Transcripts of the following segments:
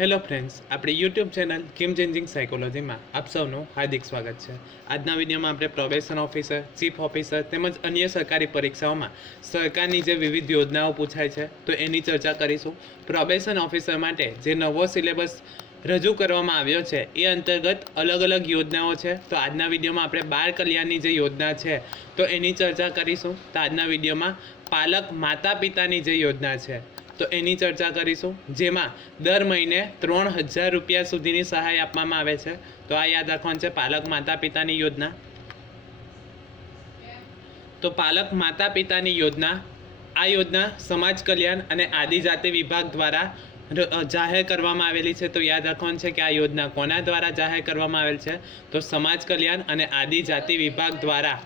Hello friends, આપણી YouTube channel game changing સાયકોલોજીમાં આપ સૌનું હાર્દિક સ્વાગત છે. આજના વિડીયોમાં આપણે પ્રોબેશન ઓફિસર, ચીફ ઓફિસર તેમજ અન્ય સરકારી પરીક્ષાઓમાં સરકારની જે વિવિધ યોજનાઓ પૂછાય છે, તો એની ચર્ચા કરીશું. પ્રોબેશન ઓફિસર માટે જે નવો સિલેબસ રજૂ કરવામાં આવ્યો છે, એ અંતર્ગત અલગ અલગ યોજનાઓ છે. તો આજના વિડીયોમાં આપણે બાળ કલ્યાણની જે યોજના છે, તો એની ચર્ચા કરીશું. તો આજના વિડીયોમાં પાલક માતા પિતાની જે યોજના છે તો એની ચર્ચા કરીશું, જેમાં દર મહિને ત્રણ હજાર રૂપિયા સુધીની સહાય આપવામાં આવે છે. તો આ યાદ રાખવાનું છે, પાલક માતા પિતાની યોજના. તો પાલક માતા પિતાની યોજના, આ યોજના સમાજ કલ્યાણ અને આદિજાતિ વિભાગ દ્વારા જાહેર કરવામાં આવેલી છે. તો યાદ રાખવાનું છે કે આ યોજના કોના દ્વારા જાહેર કરવામાં આવેલ છે? તો સમાજ કલ્યાણ અને આદિજાતિ વિભાગ દ્વારા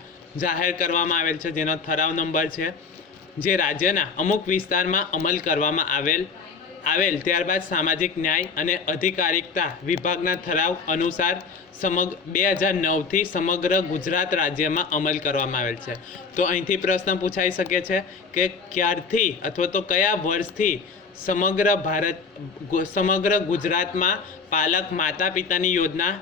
જાહેર કરવામાં આવેલ છે, જેનો ઠરાવ નંબર છે જે રાજ્યના અમુક વિસ્તારમાં અમલ કરવામાં આવેલ આવેલ ત્યારબાદ સામાજિક ન્યાય અને અધિકારિકતા વિભાગના ઠરાવ અનુસાર સમગ્ર બે હજાર નવથી સમગ્ર ગુજરાત રાજ્યમાં અમલ કરવામાં આવેલ છે. તો અહીંથી પ્રશ્ન પૂછાઈ શકે છે કે ક્યારથી અથવા તો કયા વર્ષથી સમગ્ર ભારત, સમગ્ર ગુજરાતમાં પાલક માતા પિતાની યોજના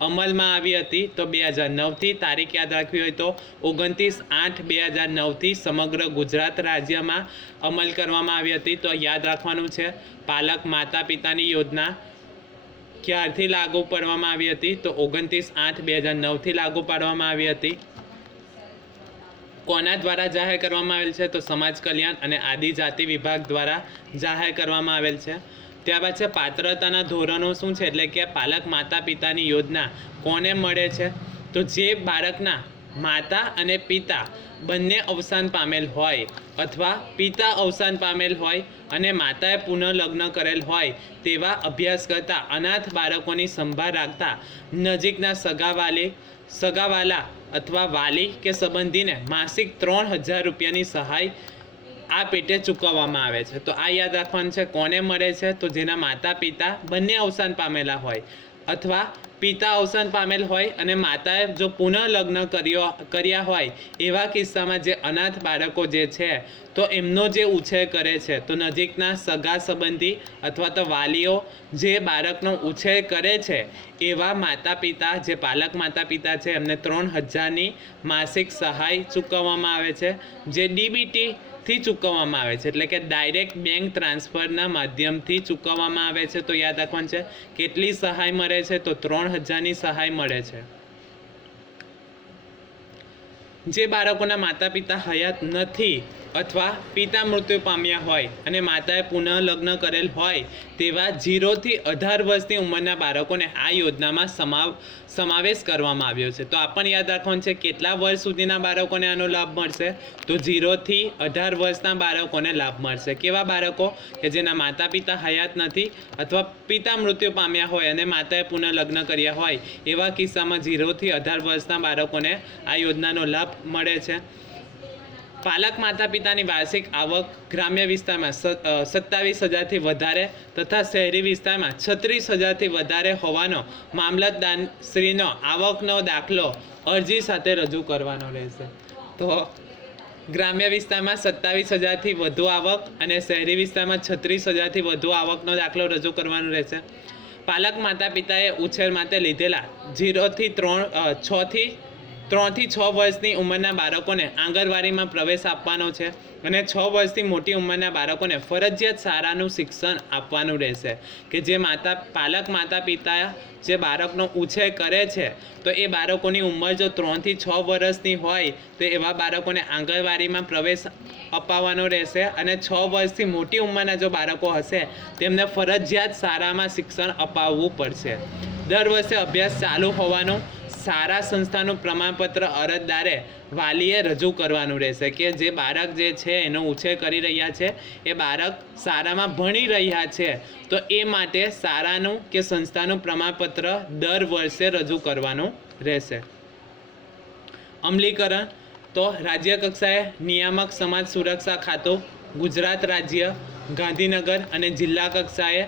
અમલમાં આવી હતી તો બે હજાર નવથી તારીખ યાદ રાખવી હોય તો ઓગણત્રીસ આઠ બે હજાર નવથી સમગ્ર ગુજરાત રાજ્યમાં અમલ કરવામાં આવી હતી તો યાદ રાખવાનું છે. પાલક માતા પિતાની યોજના ક્યારથી લાગુ પાડવામાં આવી હતી તો ઓગણત્રીસ આઠ બે હજાર નવથી લાગુ પાડવામાં આવી હતી. કોના દ્વારા જાહેર કરવામાં આવેલ છે તો સમાજ કલ્યાણ અને આદિજાતિ વિભાગ દ્વારા જાહેર કરવામાં આવેલ છે. ત્યારબાદ છે, પાત્રતાના ધોરણો શું છે? એટલે કે પાલક માતા પિતાની યોજના કોને મળે છે? તો જે બાળકના માતા અને પિતા બંને અવસાન પામેલ હોય અથવા પિતા અવસાન પામેલ હોય અને માતાએ પુનઃલગ્ન કરેલ હોય તેવા અભ્યાસ કરતા અનાથ બાળકોની સંભાળ રાખતા નજીકના સગાવાલી, સગાવાલા અથવા વાલી કે સંબંધીને માસિક ત્રણ હજાર રૂપિયાની સહાય આ પેટે ચૂકવવામાં આવે છે. તો આ યાદ રાખવાનું છે, કોને મળે છે? તો જેના માતા પિતા બંને અવસાન પામેલા હોય અથવા પિતા અવસાન પામેલ હોય અને માતાએ જો પુનઃ લગ્ન કર્યો, કર્યા હોય, એવા કિસ્સામાં જે અનાથ બાળકો જે છે, તો એમનો જે ઉછેર કરે છે, તો નજીકના સગા સંબંધી અથવા તો વાલીઓ જે બાળકનો ઉછેર કરે છે, એવા માતા પિતા જે પાલક માતા પિતા છે, એમને ત્રણ હજારની માસિક સહાય ચૂકવવામાં આવે છે, જે ડીબીટી થી ચૂકવવામાં આવે છે. એટલે કે ડાયરેક્ટ બેંક ટ્રાન્સફરના માધ્યમથી ચૂકવવામાં આવે છે. તો યાદ રાખવાનું છે, કેટલી સહાય મળે છે? તો ત્રણ હજારની સહાય મળે છે. જે બાળકોના માતા પિતા હયાત નથી અથવા પિતા મૃત્યુ પામ્યા હોય અને માતાએ પુનઃ લગ્ન કરેલ હોય તેવા જીરોથી અઢાર વર્ષની ઉંમરના બાળકોને આ યોજનામાં સમાવ, સમાવેશ કરવામાં આવ્યો છે. તો આ પણ યાદ રાખવાનું છે, કેટલા વર્ષ સુધીના બાળકોને આનો લાભ મળશે? તો જીરોથી અઢાર વર્ષના બાળકોને લાભ મળશે. કેવા બાળકો? કે જેના માતા પિતા હયાત નથી અથવા પિતા મૃત્યુ પામ્યા હોય અને માતાએ પુનઃ લગ્ન કર્યા હોય, એવા કિસ્સામાં જીરોથી અઢાર વર્ષના બાળકોને આ યોજનાનો લાભ મળે છે. પાલક માતા પિતાની વાર્ષિક આવક ગ્રામ્ય વિસ્તારમાં સત્તાવીસ હજારથી વધારે તથા શહેરી વિસ્તારમાં છત્રીસ હજારથી વધારે હોવાનો મામલતદાર શ્રીનો આવકનો દાખલો અરજી સાથે રજૂ કરવાનો રહેશે. તો ગ્રામ્ય વિસ્તારમાં સત્તાવીસ હજારથી વધુ આવક અને શહેરી વિસ્તારમાં છત્રીસ હજારથી વધુ આવકનો દાખલો રજૂ કરવાનો રહેશે. પાલક માતા પિતાએ ઉછેર માટે લીધેલા જીરોથી ત્રણ છથી ત્રણથી છ વર્ષની ઉંમરના બાળકોને આંગણવાડીમાં પ્રવેશ આપવાનો છે અને છ વર્ષથી મોટી ઉંમરના બાળકોને ફરજિયાત શાળાનું શિક્ષણ આપવાનું રહેશે કે જે માતા, પાલક માતા પિતા જે બાળકનો ઉછેર કરે છે, તો એ બાળકોની ઉંમર જો ત્રણથી છ વર્ષની હોય, તો એવા બાળકોને આંગણવાડીમાં પ્રવેશ અપાવવાનો રહેશે અને છ વર્ષથી મોટી ઉંમરના જો બાળકો હશે, તેમને ફરજિયાત શાળામાં શિક્ષણ અપાવવું પડશે. દર વર્ષે અભ્યાસ ચાલુ હોવાનું સારા સંસ્થાનું પ્રમાણપત્ર અરજદારે વાલીએ રજૂ કરવાનું રહેશે કે જે બાળક જે છે એનો ઉછેર કરી રહ્યા છે, એ બાળક શાળામાં ભણી રહ્યા છે, તો એ માટે શાળાનું કે સંસ્થાનું પ્રમાણપત્ર દર વર્ષે રજૂ કરવાનું રહેશે. અમલીકરણ, તો રાજ્ય કક્ષાએ નિયામક સમાજ સુરક્ષા ખાતું, ગુજરાત રાજ્ય, ગાંધીનગર અને જિલ્લા કક્ષાએ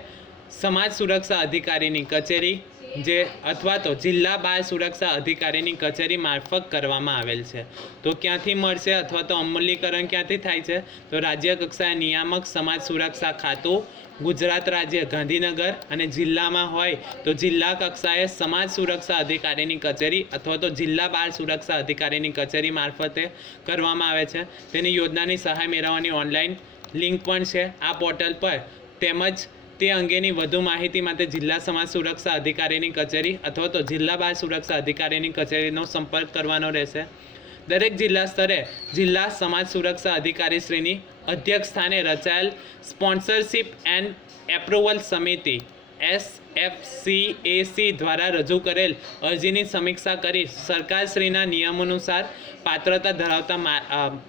સમાજ સુરક્ષા અધિકારીની કચેરી જે અથવા તો જિલ્લા બાળ સુરક્ષા અધિકારીની કચેરી મારફત કરવામાં આવેલ છે. તો ક્યાંથી મળશે અથવા તો અમલીકરણ ક્યાંથી થાય છે? તો રાજ્ય કક્ષાએ નિયામક સમાજ સુરક્ષા ખાતું, ગુજરાત રાજ્ય, ગાંધીનગર અને જિલ્લામાં હોય તો જિલ્લા કક્ષાએ સમાજ સુરક્ષા અધિકારીની કચેરી અથવા તો જિલ્લા બાળ સુરક્ષા અધિકારીની કચેરી મારફતે કરવામાં આવે છે. તેની યોજનાની સહાય મેળવવાની ઓનલાઈન લિંક પણ છે. આ પોર્ટલ પર તેમજ તે અંગેની વધુ માહિતી માટે જિલ્લા સમાજ સુરક્ષા અધિકારીની કચેરી અથવા તો જિલ્લા બાળ સુરક્ષા અધિકારીની કચેરીનો સંપર્ક કરવાનો રહેશે. દરેક જિલ્લા સ્તરે જિલ્લા સમાજ સુરક્ષા અધિકારી શ્રીની અધ્યક્ષ સ્થાને રચાયેલ સ્પોન્સરશિપ એન્ડ એપ્રુવલ સમિતિ એસ એફ સી દ્વારા રજૂ કરેલ અરજીની સમીક્ષા કરી સરકારશ્રીના નિયમ અનુસાર પાત્રતા ધરાવતા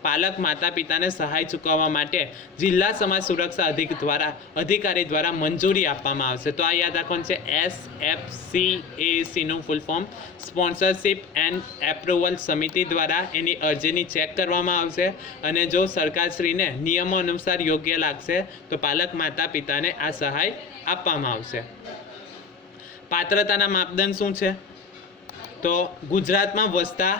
પાલક માતા પિતાને સહાય ચૂકવવા માટે જિલ્લા સમાજ સુરક્ષા અધિક, દ્વારા, અધિકારી દ્વારા મંજૂરી આપવામાં આવશે. તો આ યાદ રાખવાનું છે S F C full form sponsorship and approval સમિતિ દ્વારા એની અરજીની ચેક કરવામાં આવશે અને જો સરકારશ્રીને નિયમો અનુસાર યોગ્ય લાગશે, તો પાલક માતા પિતાને આ સહાય આપવામાં આવશે. પાત્રતાના માપદંડ શું છે? તો ગુજરાતમાં વસતા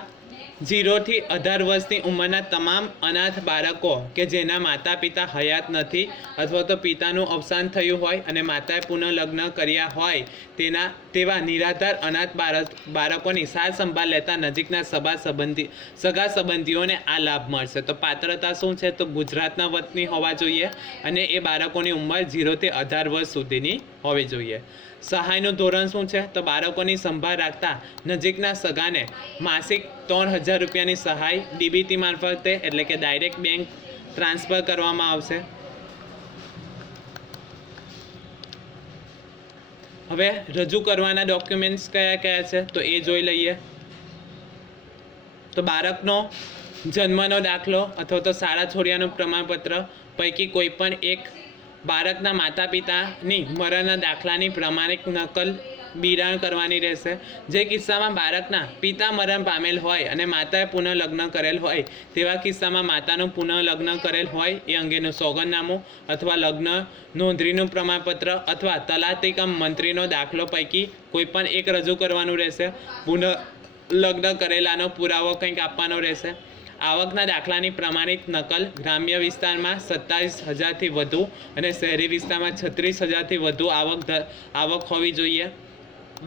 જીરોથી અઢાર વર્ષની ઉંમરના તમામ અનાથ બાળકો કે જેના માતા પિતા હયાત નથી અથવા તો પિતાનું અવસાન થયું હોય અને માતાએ પુનઃલગ્ન કર્યા હોય તેના, તેવા નિરાધાર અનાથ બાળક, બાળકોની સાર સંભાળ લેતા નજીકના સભા સંબંધી, સગા સંબંધીઓને આ લાભ મળશે. તો પાત્રતા શું છે? તો ગુજરાતના વતની હોવા જોઈએ અને એ બાળકોની ઉંમર જીરોથી અઢાર વર્ષ સુધીની હોવી જોઈએ. સહાયનું ધોરણ શું છે? તો બાળકોની સંભાળ રાખતા નજીકના સગાને માસિક ત્રણ હજાર રૂપિયાની સહાય ડીબીટી મારફતે એટલે કે ડાયરેક્ટ બેંક ટ્રાન્સફર કરવામાં આવશે. હવે રજૂ કરવાના ડોક્યુમેન્ટ્સ કયા કયા છે? તો એ જોઈ લઈએ. તો બાળકનો જન્મનો દાખલો અથવા તો શાળા છોડ્યાનું પ્રમાણપત્ર, પૈકી કોઈ પણ એક બાળકના માતા પિતાની મરણના દાખલાની પ્રમાણિક નકલ બિરાણ કરવાની રહેશે. જે કિસ્સામાં બાળકના પિતા મરણ પામેલ હોય અને માતાએ પુનઃલગ્ન કરેલ હોય, તેવા કિસ્સામાં માતાનું પુનઃલગ્ન કરેલ હોય એ અંગેનું સોગંદનામું અથવા લગ્ન નોંધણીનું પ્રમાણપત્ર અથવા તલાટીકમ મંત્રીનો દાખલો પૈકી કોઈપણ એક રજૂ કરવાનું રહેશે. પુનઃ લગ્ન કરેલાનો પુરાવો કંઈક આપવાનો રહેશે. આવકના દાખલાની પ્રમાણિત નકલ ગ્રામ્ય વિસ્તારમાં સત્તાવીસ હજારથી વધુ અને શહેરી વિસ્તારમાં છત્રીસ હજારથી વધુ આવક આવક હોવી જોઈએ.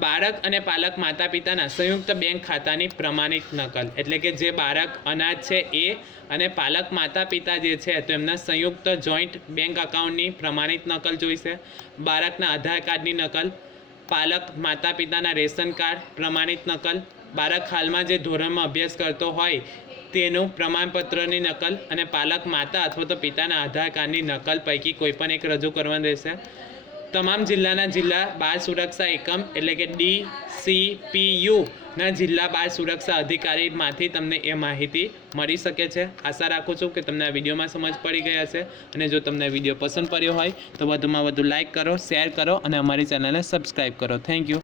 બાળક અને પાલક માતા પિતાના સંયુક્ત બેંક ખાતાની પ્રમાણિત નકલ. એટલે કે જે બાળક અનાજ છે એ અને પાલક માતા પિતા જે છે, તો એમના સંયુક્ત જોઈન્ટ બેંક અકાઉન્ટની પ્રમાણિત નકલ જોઈશે. બાળકના આધાર કાર્ડની નકલ, પાલક માતા પિતાના રેશન કાર્ડ પ્રમાણિત નકલ. બાળક હાલમાં જે ધોરણમાં અભ્યાસ કરતો હોય તેનું પ્રમાણપત્રની નકલ અને પાલક માતા અથવા તો પિતાના આધાર કાર્ડની નકલ પૈકી કોઈ પણ એક રજૂ કરવાની રહેશે. તમામ જિલ્લાના જિલ્લા બાળ સુરક્ષા એકમ એટલે કે ડી સી પી યુ ના જિલ્લા બાળ સુરક્ષા અધિકારીમાંથી તમને એ માહિતી મળી શકે છે. આશા રાખું છું કે તમને આ વિડીયોમાં સમજ પડી ગઈ હશે અને જો તમને વીડિયો પસંદ પડ્યો હોય તો વધુમાં વધુ લાઇક કરો, શેર કરો અને અમારી ચેનલને સબસ્ક્રાઈબ કરો. Thank you.